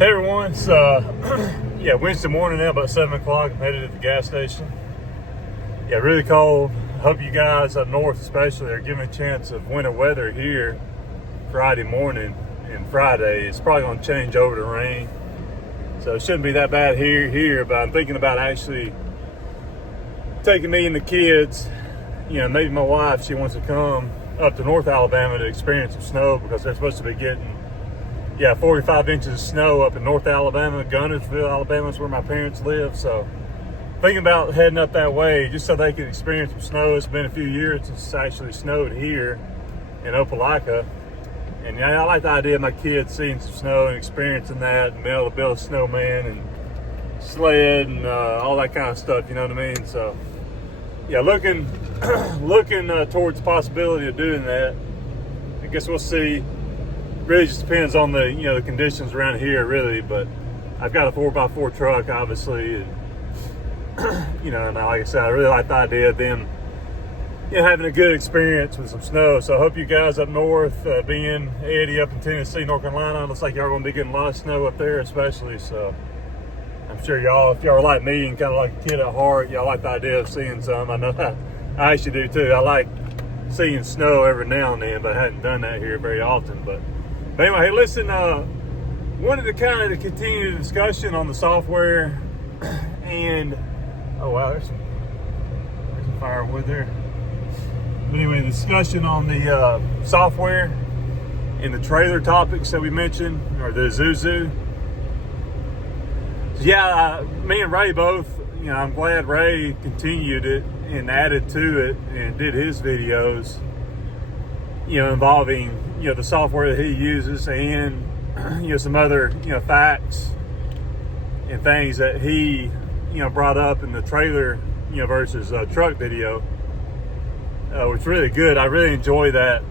Hey everyone, it's yeah, Wednesday morning now, about 7 o'clock. I'm headed to the gas station. Yeah, really cold. Hope you guys up north especially are giving a chance of winter weather here Friday morning and Friday. It's probably going to change over to rain, so it shouldn't be that bad here. But I'm thinking about actually taking me and the kids, maybe my wife, she wants to come up to North Alabama to experience some snow, because they're supposed to be getting 45 inches of snow up in North Alabama. Gunnersville, Alabama is where my parents live. So thinking about heading up that way just so they can experience some snow. It's been a few years since it's actually snowed here in Opelika. And I like the idea of my kids seeing some snow and experiencing that, and being able to build a snowman and sled and all that kind of stuff, you know what I mean? So yeah, looking towards the possibility of doing that. I guess we'll see. Really just depends on the the conditions around here, really. But I've got a 4x4 truck, obviously, and and like I said, I really like the idea of them having a good experience with some snow. So I hope you guys up north, being Eddie up in Tennessee, North Carolina, looks like y'all are going to be getting a lot of snow up there especially. So I'm sure y'all, if y'all are like me and kind of like a kid at heart, y'all like the idea of seeing some. I know I actually do too. I like seeing snow every now and then, but I hadn't done that here very often. But anyway, hey, listen, wanted to kind of continue the discussion on the software, and oh wow, there's some firewood there. But anyway, the discussion on the software and the trailer topics that we mentioned, or the Isuzu. So yeah, me and Ray both, I'm glad Ray continued it and added to it and did his videos, involving the software that he uses, and some other facts and things that he brought up in the trailer versus truck video, which is really good. I really enjoy that,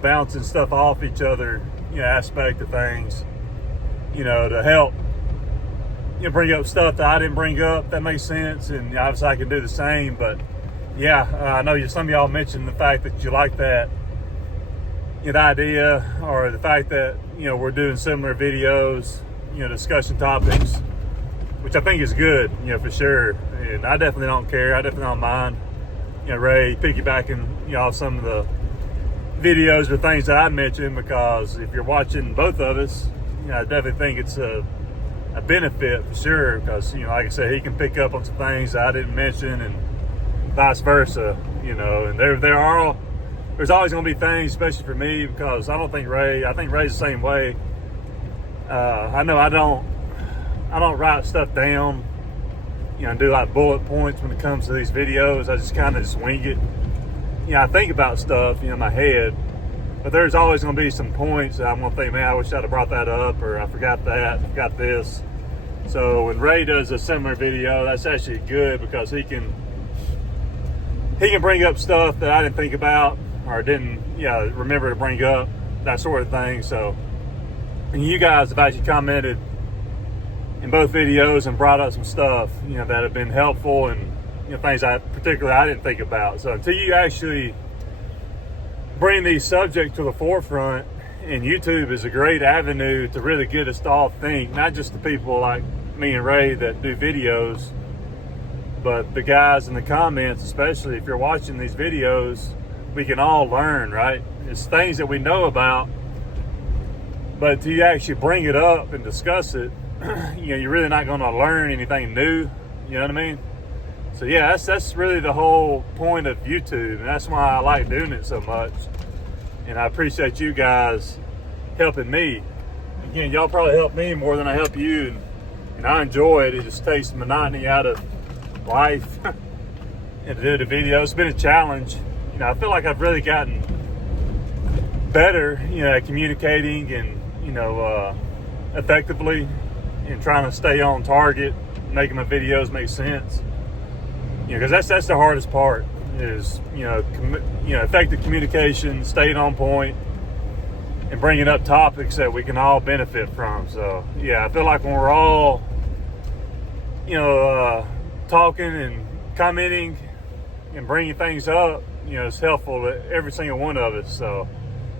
bouncing stuff off each other, aspect of things, to help bring up stuff that I didn't bring up. That makes sense, and obviously I can do the same. But yeah, I know some of y'all mentioned the fact that you like that, the idea, or the fact that we're doing similar videos, discussion topics, which I think is good, for sure. And I definitely don't care. I definitely don't mind, Ray piggybacking off some of the videos or things that I mentioned, because if you're watching both of us, I definitely think it's a benefit for sure, because like I said, he can pick up on some things that I didn't mention, and vice versa, and there's always going to be things, especially for me, because I think Ray's the same way. I know I don't write stuff down, and do like bullet points when it comes to these videos. I just kind of just wing it. I think about stuff, in my head, but there's always going to be some points that I'm going to think, man, I wish I'd have brought that up, or I forgot that, forgot this. So when Ray does a similar video, that's actually good, because he can bring up stuff that I didn't think about, or didn't remember to bring up, that sort of thing. So, and you guys have actually commented in both videos and brought up some stuff that have been helpful, and things I didn't think about. So until you actually bring these subjects to the forefront, and YouTube is a great avenue to really get us to all think, not just the people like me and Ray that do videos, but the guys in the comments, especially if you're watching these videos. We can all learn, right? It's things that we know about, but to actually bring it up and discuss it, you're really not going to learn anything new. You know what I mean? So yeah, that's really the whole point of YouTube, and that's why I like doing it so much. And I appreciate you guys helping me. Again, y'all probably help me more than I help you, and I enjoy it. It just takes the monotony out of life. And to do the video, it's been a challenge. I feel like I've really gotten better, at communicating and, effectively, and trying to stay on target, making my videos make sense. Because that's the hardest part is, effective communication, staying on point, and bringing up topics that we can all benefit from. So, yeah, I feel like when we're all, talking and commenting and bringing things up, it's helpful to every single one of us. So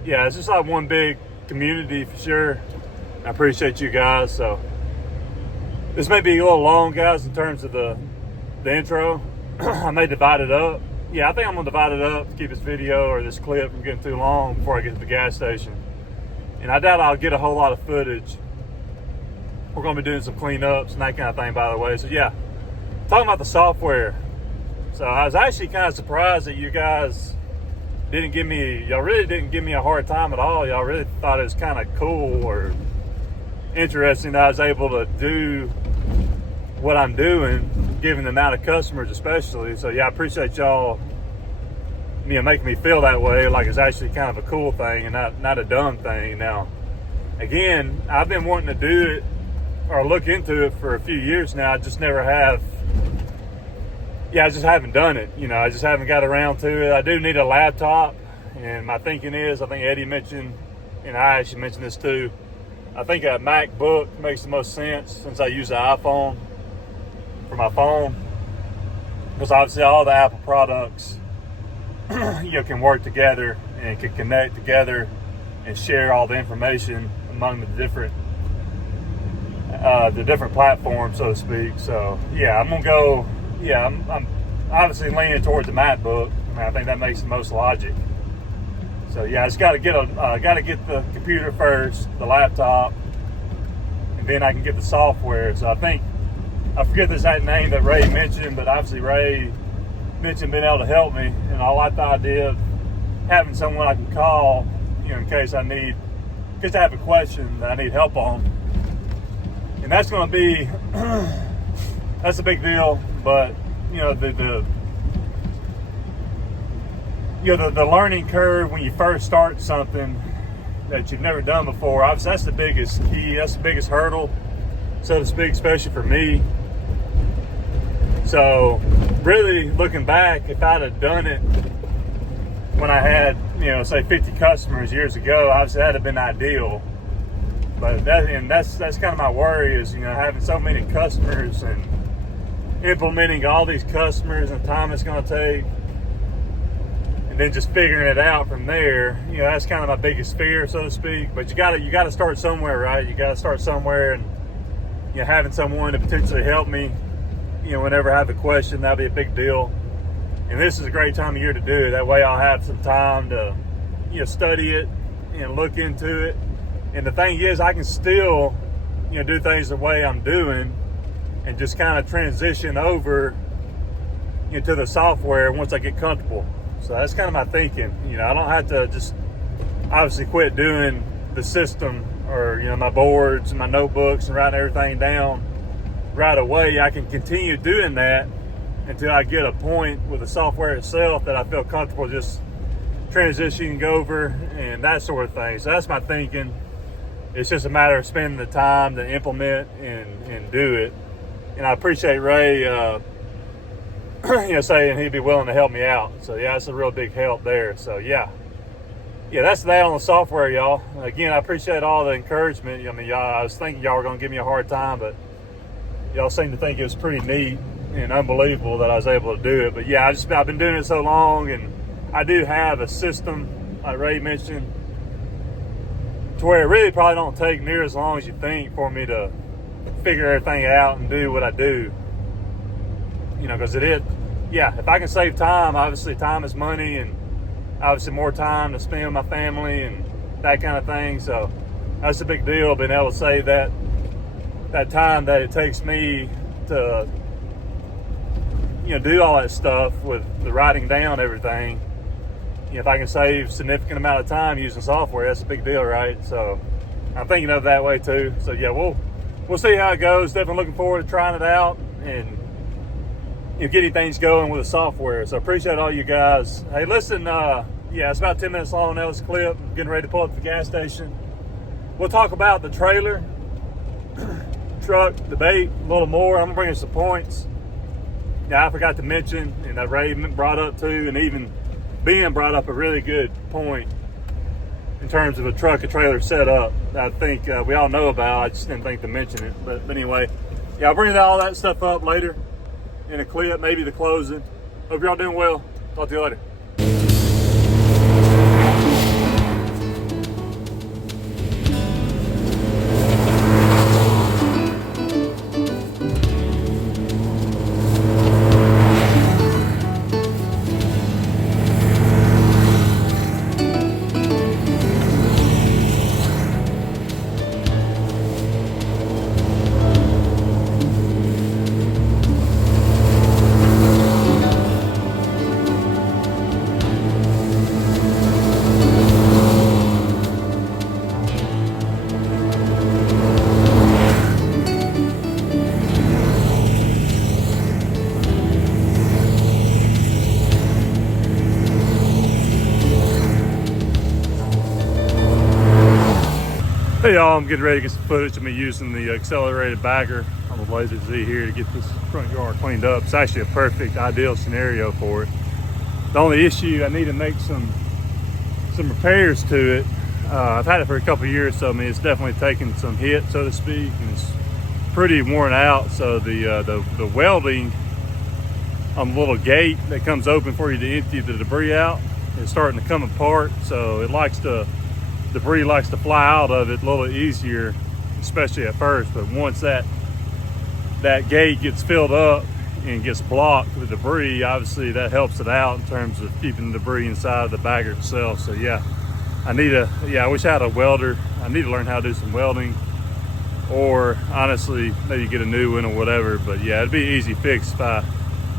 yeah, it's just like one big community for sure. I appreciate you guys. So this may be a little long, guys, in terms of the intro. I may divide it up. Yeah, I think I'm gonna divide it up to keep this video or this clip from getting too long before I get to the gas station. And I doubt I'll get a whole lot of footage. We're gonna be doing some cleanups and that kind of thing, by the way. So yeah, talking about the software. So I was actually kind of surprised that you guys y'all really didn't give me a hard time at all. Y'all really thought it was kind of cool or interesting that I was able to do what I'm doing, given the amount of customers especially. So yeah, I appreciate y'all, making me feel that way, like it's actually kind of a cool thing and not a dumb thing. Now, again, I've been wanting to do it or look into it for a few years now. I just never have. Yeah, I just haven't done it. I just haven't got around to it. I do need a laptop, and my thinking is, I think Eddie mentioned, and I actually mentioned this too, I think a MacBook makes the most sense since I use the iPhone for my phone, because obviously all the Apple products can work together and can connect together and share all the information among the different platforms, so to speak. So yeah, I'm gonna go. Yeah, I'm obviously leaning towards the MacBook. I think that makes the most logic. So yeah, I just got to get the computer first, the laptop, and then I can get the software. So I forget the exact name that Ray mentioned, but obviously Ray mentioned being able to help me, and I like the idea of having someone I can call, in case I have a question that I need help on. And that's going to be that's a big deal. But the learning curve when you first start something that you've never done before, obviously that's the biggest key, that's the biggest hurdle, so to speak, especially for me. So really looking back, if I'd have done it when I had, say 50 customers years ago, obviously that'd have been ideal. But that's kind of my worry is, having so many customers and implementing all these customers and the time it's going to take, and then just figuring it out from there. That's kind of my biggest fear, so to speak. But you got to start somewhere, right? You got to start somewhere, and having someone to potentially help me, whenever I have a question, that'll be a big deal. And this is a great time of year to do it. That way I'll have some time to study it and look into it. And the thing is, I can still do things the way I'm doing and just kind of transition over into the software once I get comfortable. So that's kind of my thinking. I don't have to just obviously quit doing the system or, my boards and my notebooks and writing everything down right away. I can continue doing that until I get a point with the software itself that I feel comfortable just transitioning over and that sort of thing. So that's my thinking. It's just a matter of spending the time to implement and do it. And I appreciate Ray, saying he'd be willing to help me out. So yeah, that's a real big help there. So yeah, that's that on the software, y'all. Again, I appreciate all the encouragement. I was thinking y'all were gonna give me a hard time, but y'all seem to think it was pretty neat and unbelievable that I was able to do it. But yeah, I've been doing it so long, and I do have a system, like Ray mentioned, to where it really probably don't take near as long as you think for me to figure everything out and do what I do. Because if I can save time, obviously time is money, and obviously more time to spend with my family and that kind of thing. So that's a big deal, being able to save that time that it takes me to do all that stuff with the writing down everything. If I can save a significant amount of time using software, that's a big deal, right? So I'm thinking of it that way too. So yeah, we'll see how it goes. Definitely looking forward to trying it out and getting things going with the software. So appreciate all you guys. Hey, listen, it's about 10 minutes long now, this clip. I'm getting ready to pull up to the gas station. We'll talk about the trailer, truck, debate a little more. I'm gonna bring you some points. Now I forgot to mention, and that Ray brought up too, and even Ben brought up a really good point in terms of a truck and trailer setup. I think we all know about. I just didn't think to mention it. But anyway, I'll bring all that stuff up later in a clip, maybe the closing. Hope y'all doing well. Talk to you later. y'all, I'm getting ready to get some footage of me using the accelerated bagger on the Laser Z here to get this front yard cleaned up. It's actually a perfect, ideal scenario for it. The only issue, I need to make some repairs to it. I've had it for a couple of years, so I mean, it's definitely taken some hit, so to speak, and it's pretty worn out. So the welding on the little gate that comes open for you to empty the debris out is starting to come apart. So debris likes to fly out of it a little easier, especially at first. But once that gate gets filled up and gets blocked with debris, obviously that helps it out in terms of keeping the debris inside the bagger itself. So yeah, I wish I had a welder. I need to learn how to do some welding, or honestly maybe get a new one or whatever. But yeah, it'd be an easy fix if I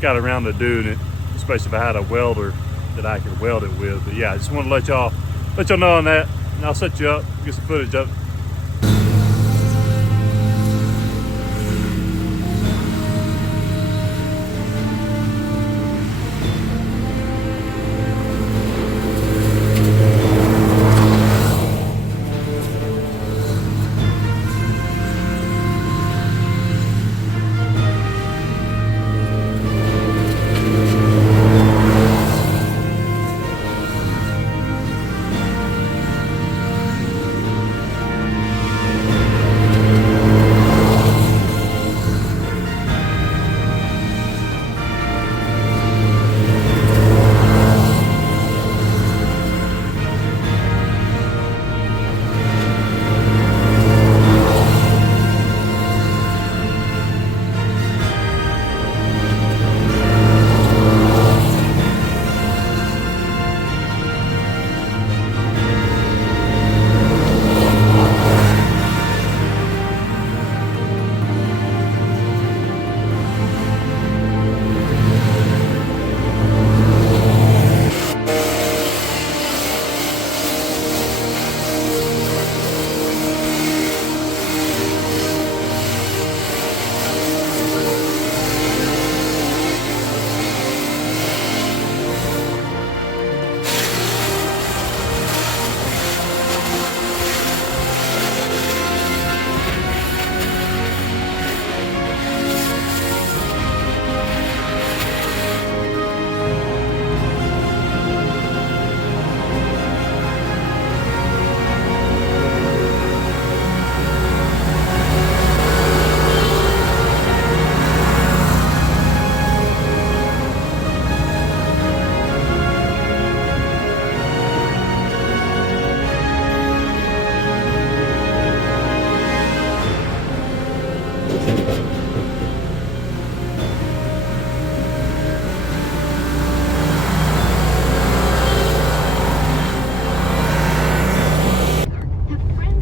got around to doing it, especially if I had a welder that I could weld it with. But yeah, I just want to let y'all know on that, and I'll set you up, get some footage up.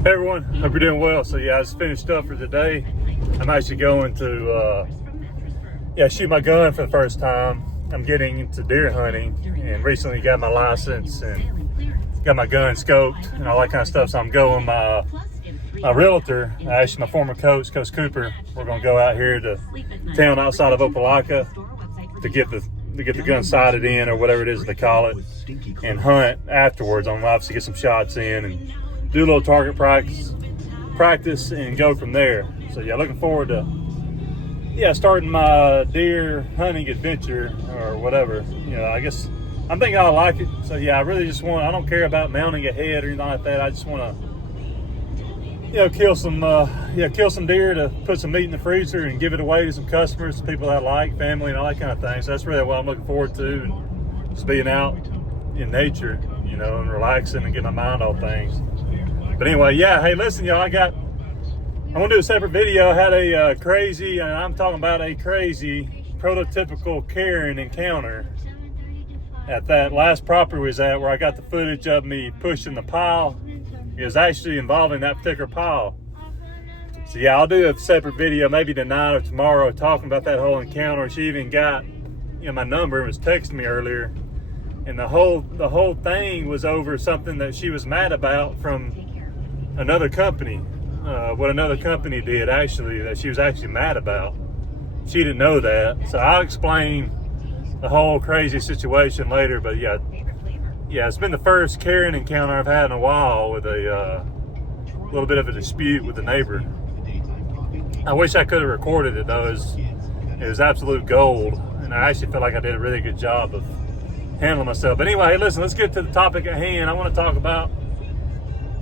Hey everyone, hope you're doing well. So yeah, I just finished up for today. I'm actually going to shoot my gun for the first time. I'm getting into deer hunting, and recently got my license and got my gun scoped and all that kind of stuff. So I'm going my realtor, actually my former coach Cooper. We're gonna go out here to town outside of Opelika to get the gun sighted in, or whatever it is they call it, and hunt afterwards. I'm gonna obviously get some shots in and do a little target practice and go from there. So yeah, looking forward to starting my deer hunting adventure or whatever. You know, I guess I'm thinking I like it. So yeah, I really just I don't care about mounting a head or anything like that. I just want to kill some deer to put some meat in the freezer and give it away to some customers, people I like, family, and all that kind of thing. So that's really what I'm looking forward to, and just being out in nature, and relaxing and getting my mind off things. But anyway, yeah, hey, listen, y'all, I'm gonna do a separate video. I had a crazy, and I'm talking about a crazy prototypical Karen encounter at that last property we was at, where I got the footage of me pushing the pile. It was actually involving that particular pile. So yeah, I'll do a separate video maybe tonight or tomorrow talking about that whole encounter. She even got my number and was texting me earlier, and the whole thing was over something that she was mad about from another company. What another company did, actually, that she was actually mad about. She didn't know that, so I'll explain the whole crazy situation later. But yeah, it's been the first Karen encounter I've had in a while with a little bit of a dispute with the neighbor. I wish I could have recorded it though. It was absolute gold, and I actually feel like I did a really good job of handling myself. But anyway, hey, listen, let's get to the topic at hand. I want to talk about,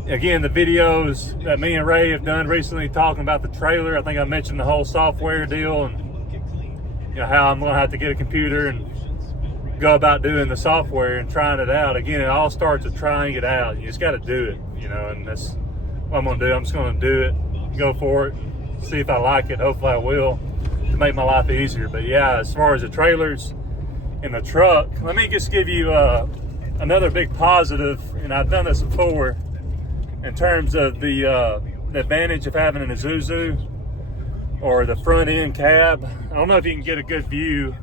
again, the videos that me and Ray have done recently talking about the trailer. I think I mentioned the whole software deal and how I'm going to have to get a computer and go about doing the software and trying it out. Again, it all starts with trying it out. You just got to do it, and that's what I'm going to do. I'm just going to do it, go for it, see if I like it. Hopefully I will, to make my life easier. But yeah, as far as the trailers and the truck, let me just give you another big positive, and I've done this before, in terms of the advantage of having an Isuzu or the front end cab. I don't know if you can get a good view.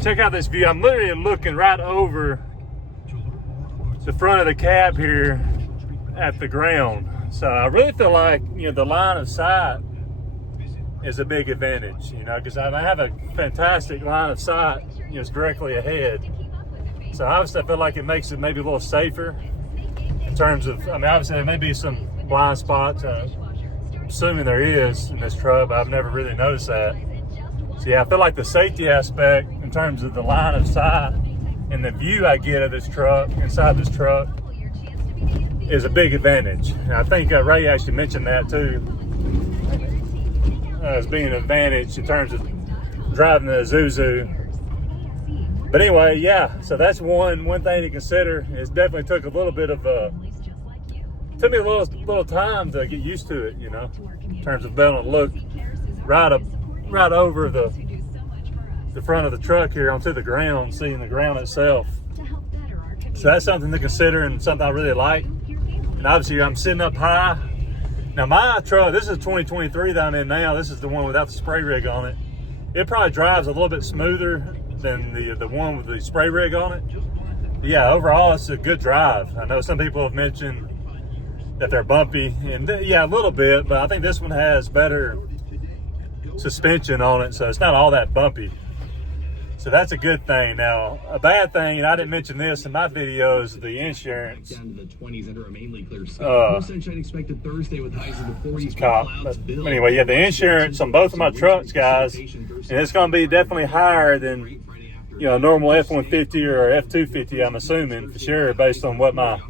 Check out this view. I'm literally looking right over the front of the cab here at the ground. So I really feel like, the line of sight is a big advantage, because I have a fantastic line of sight, it's directly ahead. So obviously I feel like it makes it maybe a little safer in terms of, obviously there may be some blind spots, assuming there is in this truck, but I've never really noticed that. So yeah, I feel like the safety aspect in terms of the line of sight and the view I get of this truck, inside this truck, is a big advantage. And I think Ray actually mentioned that too, as being an advantage in terms of driving the Isuzu. But anyway, yeah, so that's one thing to consider. It definitely took a little bit of took me a little time to get used to it, in terms of being able to look right over the front of the truck here onto the ground, seeing the ground itself. So that's something to consider and something I really like. And obviously I'm sitting up high. Now my truck, this is a 2023 that I'm in now. This is the one without the spray rig on it. It probably drives a little bit smoother than the one with the spray rig on it. But yeah, overall it's a good drive. I know some people have mentioned that they're bumpy, and yeah, a little bit, but I think this one has better suspension on it, so it's not all that bumpy. So that's a good thing. Now, a bad thing, and I didn't mention this in my videos, the insurance. Down to the 20s under a mainly clear sky. Sunshine expected Thursday with highs in the 40s. But anyway, yeah, the insurance on both of my trucks, guys, and it's going to be definitely higher than a normal F-150 or F-250, I'm assuming, for sure, based on what my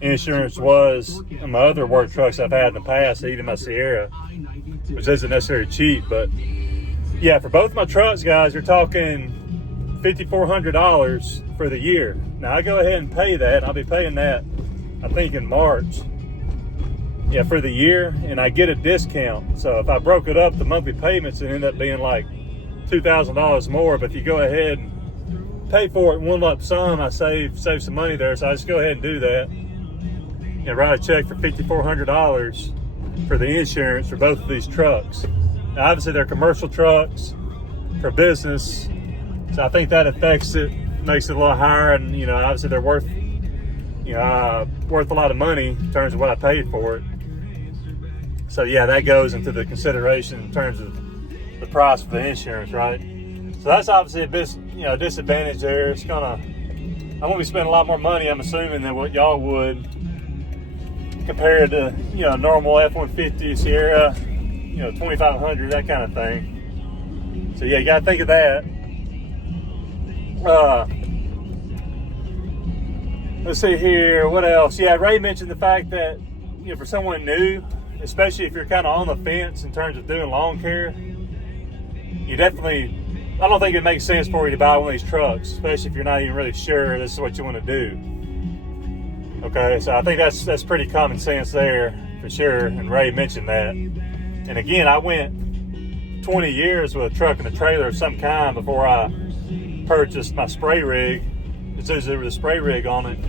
insurance was on my other work trucks I've had in the past, even my Sierra, which isn't necessarily cheap. But yeah, for both my trucks, guys, you're talking $5,400 for the year. Now I go ahead and pay that. I'll be paying that, I think, in March. Yeah, for the year, and I get a discount. So if I broke it up, the monthly payments would end up being like $2,000 more. But if you go ahead and pay for it in one lump sum, I save some money there. So I just go ahead and do that. Write a check for $5,400 for the insurance for both of these trucks. Now, obviously, they're commercial trucks for business, so I think that affects it, makes it a little higher. And obviously, they're worth a lot of money in terms of what I paid for it. So yeah, that goes into the consideration in terms of the price for the insurance, right? So that's obviously a disadvantage there. I'm gonna be spending a lot more money, I'm assuming, than what y'all would, compared to normal F-150 Sierra, 2500, that kind of thing. So yeah, you gotta think of that. Let's see here, what else? Yeah, Ray mentioned the fact that for someone new, especially if you're kind of on the fence in terms of doing lawn care, I don't think it makes sense for you to buy one of these trucks, especially if you're not even really sure this is what you want to do. Okay, so I think that's pretty common sense there for sure, and Ray mentioned that. And again, I went 20 years with a truck and a trailer of some kind before I purchased my spray rig. It's usually with a spray rig on it,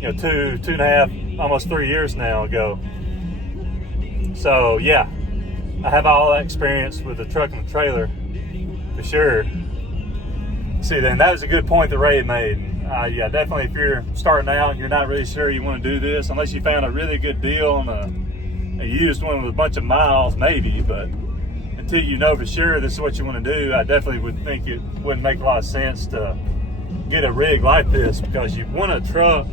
2.5, almost 3 years now ago. So yeah, I have all that experience with the truck and the trailer for sure. See, then that was a good point that Ray had made. Yeah, definitely if you're starting out and you're not really sure you want to do this, unless you found a really good deal on a used one with a bunch of miles, maybe, but until you know for sure this is what you want to do, I definitely would think it wouldn't make a lot of sense to get a rig like this, because you want a truck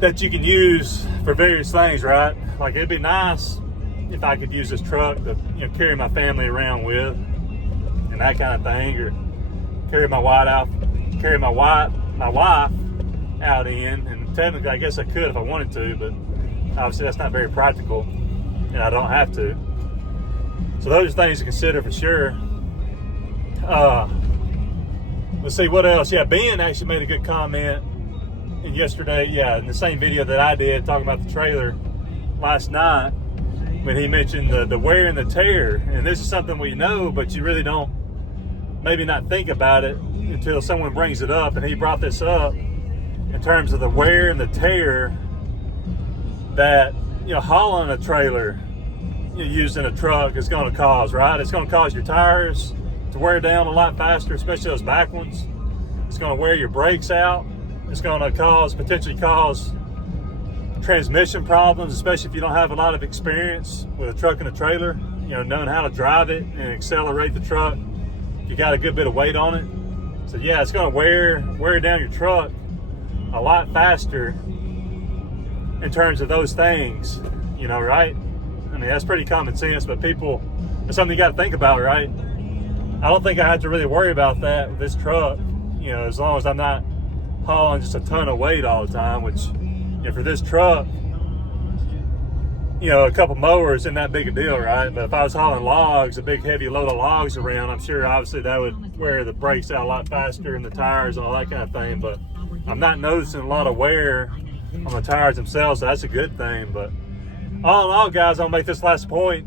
that you can use for various things, right? Like it'd be nice if I could use this truck to, you know, carry my family around with and that kind of thing, or carry my wife out in. And technically, I guess I could if I wanted to, but obviously that's not very practical, and I don't have to. So those are things to consider for sure. Let's see what else. Yeah, Ben actually made a good comment yesterday. Yeah, in the same video that I did talking about the trailer last night, when he mentioned the wear and the tear. And this is something we know, but you really don't maybe not think about it until someone brings it up. And he brought this up in terms of the wear and the tear that, you know, hauling a trailer, you know, used in a truck is going to cause, right? It's going to cause your tires to wear down a lot faster, especially those back ones. It's going to wear your brakes out. It's going to potentially cause transmission problems, especially if you don't have a lot of experience with a truck and a trailer, you know, knowing how to drive it and accelerate the truck. You got a good bit of weight on it. So yeah, it's going to wear down your truck a lot faster in terms of those things, you know, right? I mean, that's pretty common sense, but people, it's something you got to think about, right? I don't think I have to really worry about that with this truck, you know, as long as I'm not hauling just a ton of weight all the time, which, you know, for this truck, you know, a couple mowers isn't that big a deal, right? But if I was hauling logs, a big heavy load of logs around, I'm sure obviously that would wear the brakes out a lot faster and the tires and all that kind of thing. But I'm not noticing a lot of wear on the tires themselves, so that's a good thing. But all in all, guys, I'll make this last point.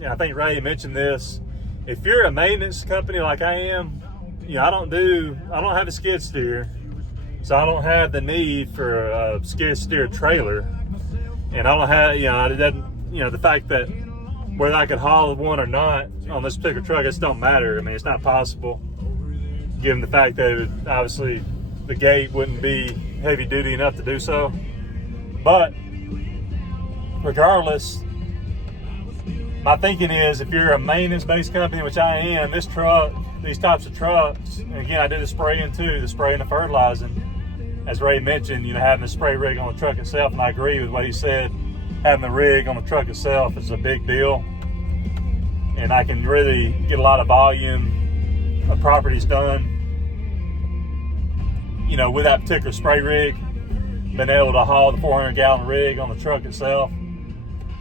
Yeah, I think Ray mentioned this. If you're a maintenance company like I am, you know, I don't have a skid steer, so I don't have the need for a skid steer trailer. And I don't have, you know, it doesn't, you know, the fact that whether I could haul one or not on this particular truck, it don't matter. I mean, it's not possible, given the fact that it would, obviously the gate wouldn't be heavy duty enough to do so. But regardless, my thinking is if you're a maintenance-based company, which I am, this truck, these types of trucks, and again, I do the spraying too, the spraying and the fertilizing. As Ray mentioned, you know, having the spray rig on the truck itself, and I agree with what he said, having the rig on the truck itself is a big deal. And I can really get a lot of volume of properties done, you know, with that particular spray rig, being able to haul the 400-gallon rig on the truck itself.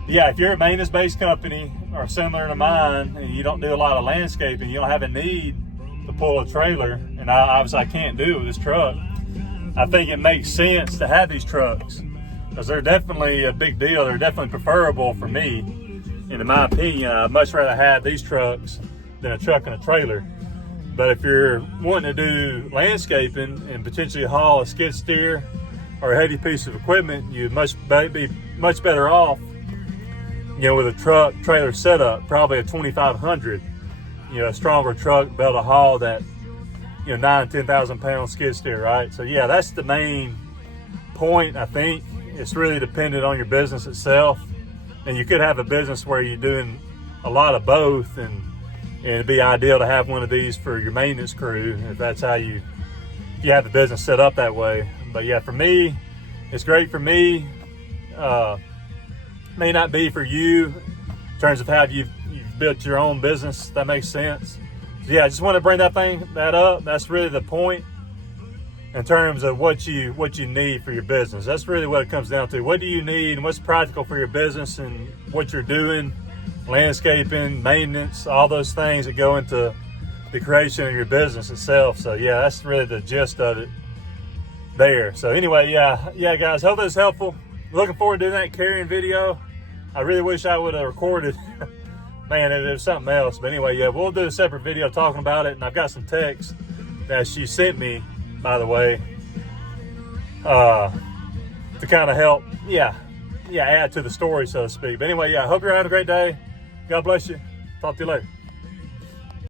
Yeah, if you're a maintenance-based company or similar to mine, and you don't do a lot of landscaping, you don't have a need to pull a trailer, and obviously I can't do it with this truck, I think it makes sense to have these trucks because they're definitely a big deal. They're definitely preferable for me. And in my opinion, I'd much rather have these trucks than a truck and a trailer. But if you're wanting to do landscaping and potentially haul a skid steer or a heavy piece of equipment, you'd be much better off, you know, with a truck trailer setup, probably a 2500, you know, a stronger truck, be able to haul that, you know, 9,000-10,000 pound skid steer, right? So yeah, that's the main point. I think it's really dependent on your business itself, and you could have a business where you're doing a lot of both, and it'd be ideal to have one of these for your maintenance crew if that's how you have the business set up that way. But yeah, for me, it's great for me. May not be for you in terms of how you've built your own business. That makes sense. Yeah, I just want to bring that up. That's really the point in terms of what you need for your business. That's really what it comes down to. What do you need and what's practical for your business and what you're doing, landscaping, maintenance, all those things that go into the creation of your business itself. So yeah, that's really the gist of it there. So anyway, yeah guys, hope this is helpful. Looking forward to doing that carrying video. I really wish I would have recorded man, it was something else. But anyway, yeah, we'll do a separate video talking about it. And I've got some text that she sent me, by the way, to kind of help, add to the story, so to speak. But anyway, yeah, I hope you're having a great day. God bless you. Talk to you later.